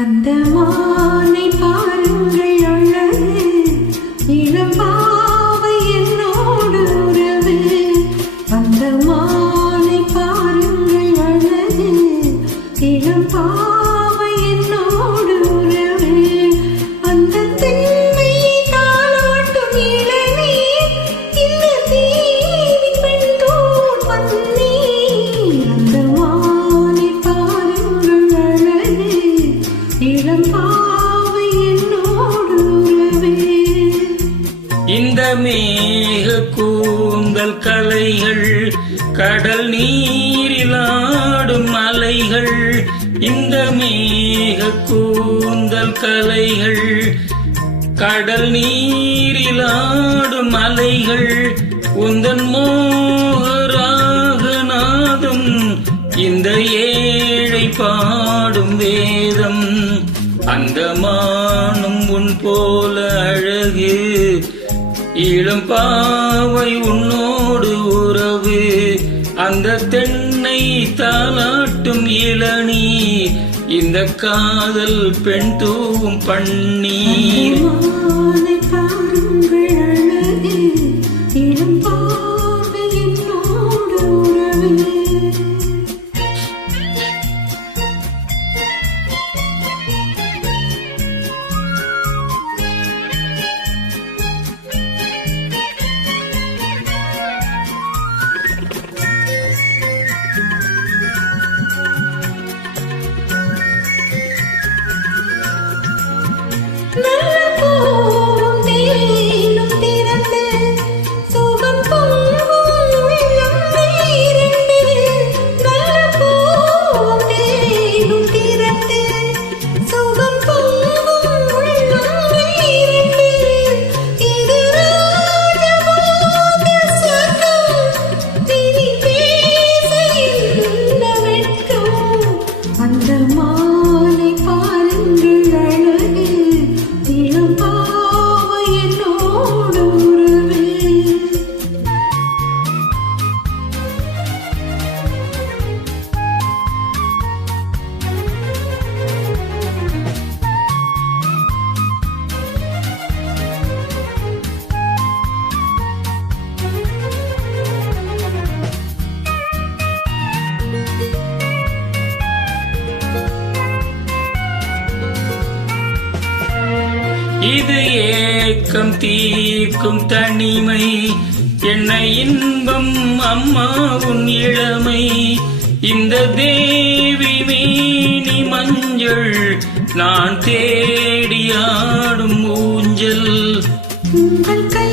அந்த மானை பாருங்கள் அழகு, இளம் பாவை என்னோடு உறவு. அந்த மானை பாருங்கள் அழகு, இளம் பாவை என்னோடு உறவு. அந்த தென்னை தாளாட்டும் இளநீர், இந்த தேவி பெண் தோல் பன்னீர். அந்த மானை பாருங்கள் அழகு, இளம் பாவை என்னோடு உறவே. இந்த மேக கூந்தல் கலைகள், கடல் நீரில் ஆடும் அலைகள். இந்த மேக கூந்தல் கலைகள், கடல் நீரில் ஆடும் அலைகள். உந்தன் மோகராகநாதம், இந்த ஏழை பாடும் வேதம். அந்த மானும் உன் போல அழகு, இளம் பாவை உன்னோடு உறவு. அந்த தென்னை தாளாட்டும் இளநீர், இந்த காதல் பெண் தூவும் பன்னீர். இளம் பாவை என்னோடு உறவு. நல்ல பூவும் தேனும் திறந்து, சுகம் பொங்கும் உள்ளம் இரண்டு. நல்ல பூவும் தேனும் திறந்து, சுகம் பொங்கும் உள்ளம் இரண்டு. இது ராஜபோக சகம், இனி பேச என்ன வெட்கம். அந்த மாலை பாருங்கள் அழகு, இளம் பாவை என்னோடு உறவே. இது ஏக்கம் தீர்க்கும் தனிமை, என்ன இன்பம் அம்மா உன் இளமை. இந்த தேவி மேனி மஞ்சள், நான் தேடியாடும் ஊஞ்சல். உங்கள் கை